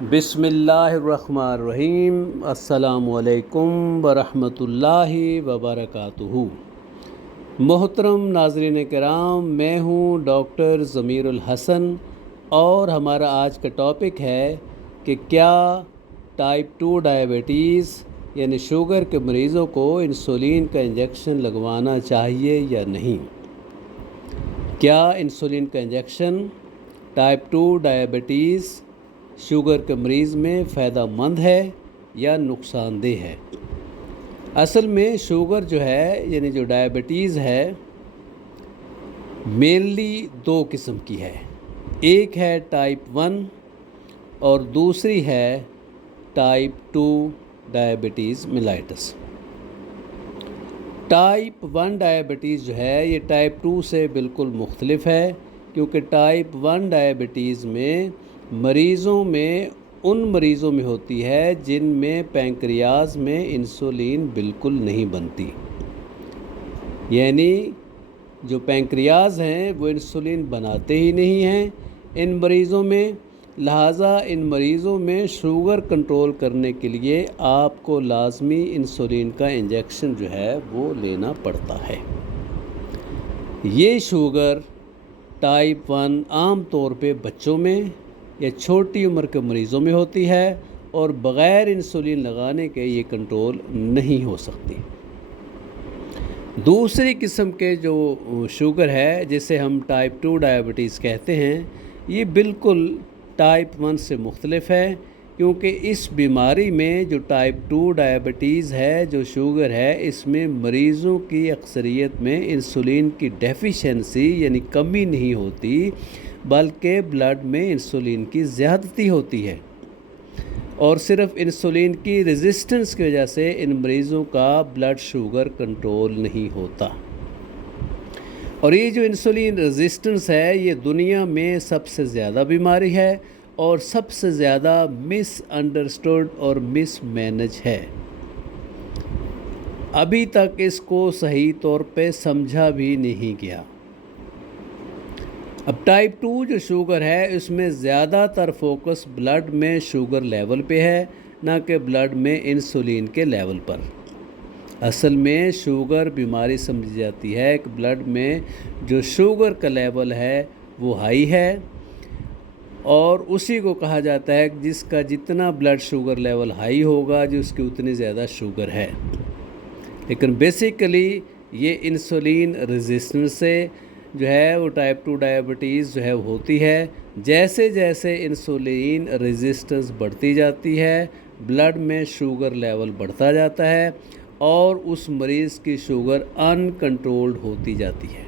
بسم اللہ الرحمن الرحیم۔ السلام علیکم ورحمۃ اللہ وبرکاتہ۔ محترم ناظرین کرام، میں ہوں ڈاکٹر ضمیر الحسن اور ہمارا آج کا ٹاپک ہے کہ کیا ٹائپ 2 ڈائبٹیز یعنی شوگر کے مریضوں کو انسولین کا انجیکشن لگوانا چاہیے یا نہیں۔ کیا انسولین کا انجیکشن ٹائپ 2 ڈائبٹیز شوگر کے مریض میں فائدہ مند ہے یا نقصان دہ ہے؟ اصل میں شوگر جو ہے یعنی جو ڈائبٹیز ہے مینلی دو قسم کی ہے۔ ایک ہے ٹائپ 1 اور دوسری ہے type 2 diabetes mellitus. Type 1 diabetes جو ہے یہ ٹائپ 2 سے بالکل مختلف ہے، کیونکہ ٹائپ 1 ڈائبٹیز میں ان مریضوں میں ہوتی ہے جن میں پینکریاز میں انسولین بالکل نہیں بنتی، یعنی جو پینکریاز ہیں وہ انسولین بناتے ہی نہیں ہیں ان مریضوں میں۔ لہٰذا ان مریضوں میں شوگر کنٹرول کرنے کے لیے آپ کو لازمی انسولین کا انجیکشن جو ہے وہ لینا پڑتا ہے۔ یہ شوگر ٹائپ 1 عام طور پہ بچوں میں یا چھوٹی عمر کے مریضوں میں ہوتی ہے اور بغیر انسولین لگانے کے یہ کنٹرول نہیں ہو سکتی۔ دوسری قسم کے جو شوگر ہے جسے ہم ٹائپ 2 ڈائبٹیز کہتے ہیں، یہ بالکل ٹائپ 1 سے مختلف ہے، کیونکہ اس بیماری میں جو ٹائپ 2 ڈائبٹیز ہے جو شوگر ہے، اس میں مریضوں کی اکثریت میں انسولین کی ڈیفیشنسی یعنی کمی نہیں ہوتی، بلکہ بلڈ میں انسولین کی زیادتی ہوتی ہے، اور صرف انسولین کی ریزسٹنس کی وجہ سے ان مریضوں کا بلڈ شوگر کنٹرول نہیں ہوتا۔ اور یہ جو انسولین ریزسٹنس ہے یہ دنیا میں سب سے زیادہ بیماری ہے اور سب سے زیادہ مس انڈرسٹوڈ اور مس مینج ہے۔ ابھی تک اس کو صحیح طور پہ سمجھا بھی نہیں گیا۔ اب ٹائپ 2 جو شوگر ہے اس میں زیادہ تر فوکس بلڈ میں شوگر لیول پہ ہے، نہ کہ بلڈ میں انسولین کے لیول پر۔ اصل میں شوگر بیماری سمجھی جاتی ہے کہ بلڈ میں جو شوگر کا لیول ہے وہ ہائی ہے، اور اسی کو کہا جاتا ہے کہ جس کا جتنا بلڈ شوگر لیول ہائی ہوگا جو اس کی اتنی زیادہ شوگر ہے۔ لیکن بیسیکلی یہ انسولین ریزسٹنس سے جو ہے وہ ٹائپ 2 ڈائبٹیز جو ہے ہوتی ہے۔ جیسے جیسے انسولین ریزسٹنس بڑھتی جاتی ہے بلڈ میں شوگر لیول بڑھتا جاتا ہے اور اس مریض کی شوگر ان کنٹرولڈ ہوتی جاتی ہے۔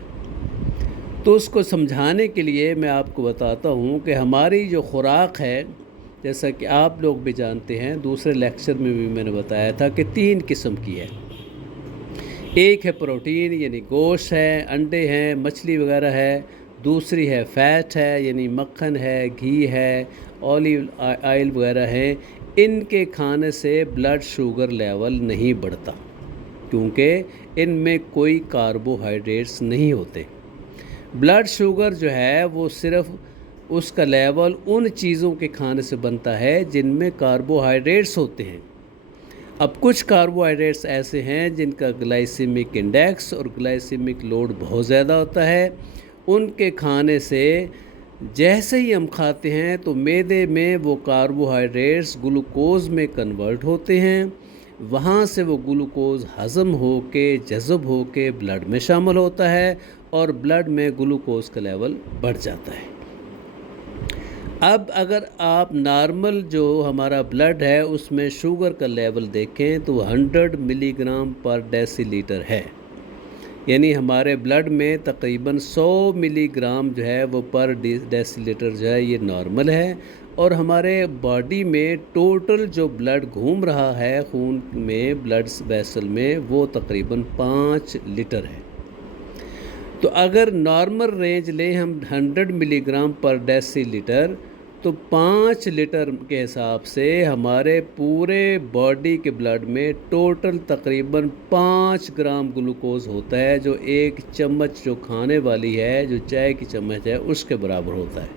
تو اس کو سمجھانے کے لیے میں آپ کو بتاتا ہوں کہ ہماری جو خوراک ہے، جیسا کہ آپ لوگ بھی جانتے ہیں، دوسرے لیکچر میں بھی میں نے بتایا تھا کہ 3 قسم کی ہے۔ ایک ہے پروٹین یعنی گوشت ہے، انڈے ہیں، مچھلی وغیرہ ہے۔ دوسری ہے فیٹ ہے یعنی مکھن ہے، گھی ہے، اولیو آئل وغیرہ ہے۔ ان کے کھانے سے بلڈ شوگر لیول نہیں بڑھتا، کیونکہ ان میں کوئی کاربوہائیڈریٹس نہیں ہوتے۔ بلڈ شوگر جو ہے وہ صرف اس کا لیول ان چیزوں کے کھانے سے بنتا ہے جن میں کاربوہائیڈریٹس ہوتے ہیں۔ اب کچھ کاربوہائیڈریٹس ایسے ہیں جن کا گلائسیمک انڈیکس اور گلائسیمک لوڈ بہت زیادہ ہوتا ہے، ان کے کھانے سے جیسے ہی ہم کھاتے ہیں تو معدے میں وہ کاربوہائیڈریٹس گلوکوز میں کنورٹ ہوتے ہیں، وہاں سے وہ گلوکوز ہضم ہو کے جذب ہو کے بلڈ میں شامل ہوتا ہے اور بلڈ میں گلوکوز کا لیول بڑھ جاتا ہے۔ اب اگر آپ نارمل جو ہمارا بلڈ ہے اس میں شوگر کا لیول دیکھیں تو 100 ملی گرام پر ڈیسی لیٹر ہے، یعنی ہمارے بلڈ میں تقریباً 100 ملی گرام جو ہے وہ پر ڈیسی لیٹر جو ہے یہ نارمل ہے، اور ہمارے باڈی میں ٹوٹل جو بلڈ گھوم رہا ہے خون میں بلڈ ویسل میں وہ تقریباً 5 لیٹر ہے۔ تو اگر نارمل رینج لیں ہم 100 ملی گرام پر ڈیسی لیٹر، تو 5 لیٹر کے حساب سے ہمارے پورے باڈی کے بلڈ میں ٹوٹل تقریباً 5 گرام گلوکوز ہوتا ہے، جو ایک چمچ جو کھانے والی ہے جو چائے کی چمچ ہے اس کے برابر ہوتا ہے۔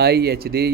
IHD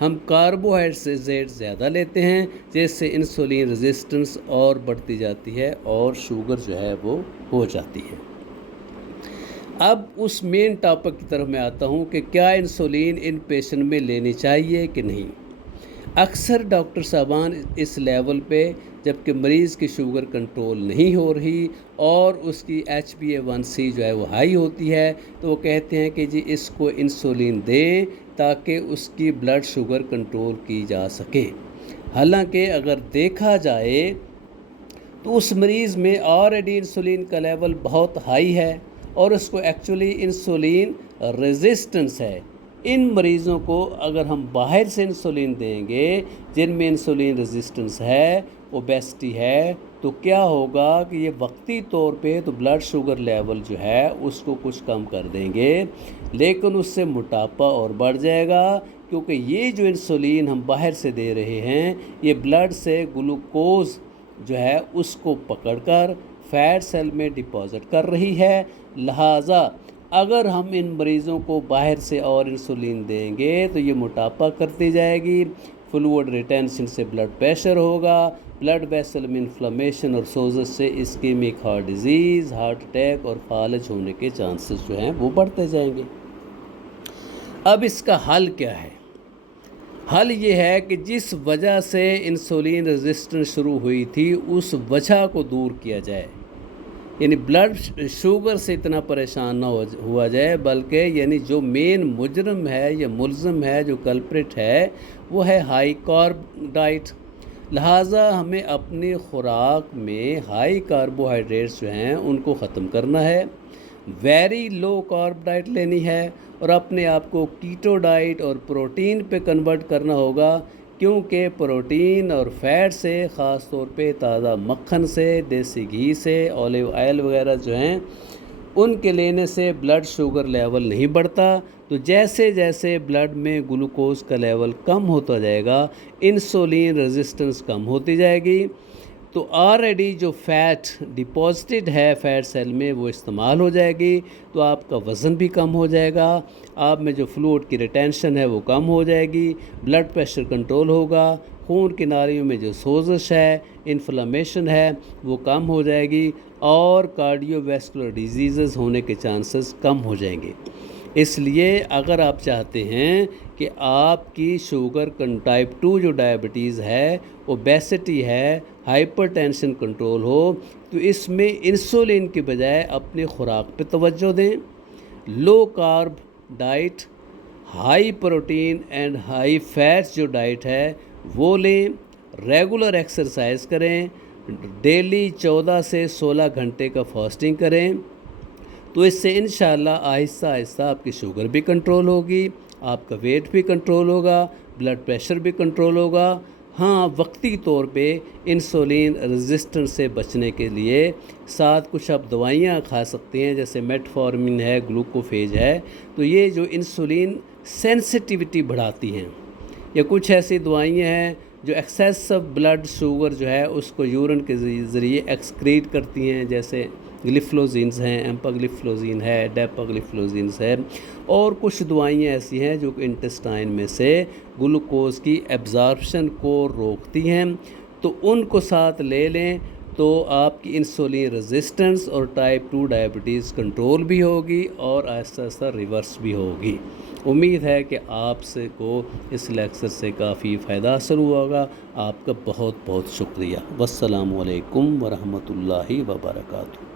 ہم کاربوہائیڈریٹ زیادہ لیتے ہیں، جس سے انسولین ریزسٹنس اور بڑھتی جاتی ہے اور شوگر جو ہے وہ ہو جاتی ہے۔ اب اس مین ٹاپک کی طرف میں آتا ہوں کہ کیا انسولین ان پیشنٹ میں لینی چاہیے کہ نہیں۔ اکثر ڈاکٹر صاحبان اس لیول پہ جبکہ مریض کی شوگر کنٹرول نہیں ہو رہی اور اس کی HbA1c جو ہے وہ ہائی ہوتی ہے، تو وہ کہتے ہیں کہ جی اس کو انسولین دیں تاکہ اس کی بلڈ شوگر کنٹرول کی جا سکے۔ حالانکہ اگر دیکھا جائے تو اس مریض میں آلریڈی انسولین کا لیول بہت ہائی ہے اور اس کو ایکچولی انسولین ریزسٹنس ہے۔ ان مریضوں کو اگر ہم باہر سے انسولین دیں گے جن میں انسولین ریزسٹنس ہے، اوبیسٹی ہے، تو کیا ہوگا کہ یہ وقتی طور پہ تو بلڈ شوگر لیول جو ہے اس کو کچھ کم کر دیں گے، لیکن اس سے موٹاپا اور بڑھ جائے گا، کیونکہ یہ جو انسولین ہم باہر سے دے رہے ہیں یہ بلڈ سے گلوکوز جو ہے اس کو پکڑ کر فیٹ سیل میں ڈپازٹ کر رہی ہے۔ لہٰذا اگر ہم ان مریضوں کو باہر سے اور انسولین دیں گے تو یہ موٹاپا کرتی جائے گی، فلوئڈ ریٹینشن سے بلڈ پریشر ہوگا، بلڈ ویسل میں انفلیمیشن اور سوزش سے اسکیمک ہارٹ ڈیزیز، ہارٹ اٹیک اور فالج ہونے کے چانسز جو ہیں وہ بڑھتے جائیں گے۔ اب اس کا حل کیا ہے؟ حل یہ ہے کہ جس وجہ سے انسولین ریزسٹنس شروع ہوئی تھی اس وجہ کو دور کیا جائے، یعنی بلڈ شوگر سے اتنا پریشان نہ ہوا جائے، بلکہ یعنی جو مین مجرم ہے یا ملزم ہے، جو کلپریٹ ہے، وہ ہے ہائی کارب ڈائٹ۔ لہٰذا ہمیں اپنی خوراک میں ہائی کاربوہائیڈریٹس جو ہیں ان کو ختم کرنا ہے، ویری لو کارب ڈائٹ لینی ہے اور اپنے آپ کو کیٹو ڈائٹ اور پروٹین پہ کنورٹ کرنا ہوگا، کیونکہ پروٹین اور فیٹ سے، خاص طور پہ تازہ مکھن سے، دیسی گھی سے، اولیو آئل وغیرہ جو ہیں ان کے لینے سے بلڈ شوگر لیول نہیں بڑھتا۔ تو جیسے جیسے بلڈ میں گلوکوز کا لیول کم ہوتا جائے گا، انسولین ریزسٹنس کم ہوتی جائے گی، تو آلریڈی جو فیٹ ڈپازٹڈ ہے فیٹ سیل میں وہ استعمال ہو جائے گی، تو آپ کا وزن بھی کم ہو جائے گا، آپ میں جو فلوئڈ کی ریٹینشن ہے وہ کم ہو جائے گی، بلڈ پریشر کنٹرول ہوگا، خون کی نالیوں میں جو سوزش ہے، انفلیمیشن ہے وہ کم ہو جائے گی اور کارڈیو ویسکولر ڈیزیزز ہونے کے چانسز کم ہو جائیں گے۔ اس لیے اگر آپ چاہتے ہیں کہ آپ کی شوگر ٹائپ 2 جو ڈائبٹیز ہے، اوبیسٹی ہے، ہائپر ٹینشن کنٹرول ہو، تو اس میں انسولین کی بجائے اپنی خوراک پہ توجہ دیں، low carb diet, high protein and high fats جو ڈائٹ ہے وہ لیں، ریگولر ایکسرسائز کریں، ڈیلی 14 سے 16 گھنٹے کا فاسٹنگ کریں، تو اس سے انشاءاللہ آہستہ آہستہ آپ کی شوگر بھی کنٹرول ہوگی، آپ کا ویٹ بھی کنٹرول ہوگا، بلڈ پریشر بھی کنٹرول ہوگا۔ ہاں، وقتی طور پہ انسولین ریزسٹنس سے بچنے کے لیے ساتھ کچھ آپ دوائیاں کھا سکتے ہیں، جیسے میٹفارمن ہے، گلوکوفیج ہے، تو یہ جو انسولین سینسٹیوٹی بڑھاتی ہیں، یا کچھ ایسی دوائیاں ہیں جو ایکسیسو بلڈ شوگر جو ہے اس کو یورین کے ذریعے ایکسکریٹ کرتی ہیں، جیسے گلیفلوزینز ہیں، ایمپاگلیفلوزین ہے، ڈیپاگلیفلوزینز ہے، اور کچھ دوائیاں ایسی ہیں جو انٹسٹائن میں سے گلوکوز کی ایبزارپشن کو روکتی ہیں، تو ان کو ساتھ لے لیں تو آپ کی انسولین ریزسٹنس اور ٹائپ 2 ڈائبٹیز کنٹرول بھی ہوگی اور آہستہ آہستہ ریورس بھی ہوگی۔ امید ہے کہ آپ سے کو اس لیکچر سے کافی فائدہ حاصل ہوا ہوگا۔ آپ کا بہت بہت شکریہ۔ والسلام علیکم ورحمۃ اللہ وبرکاتہ۔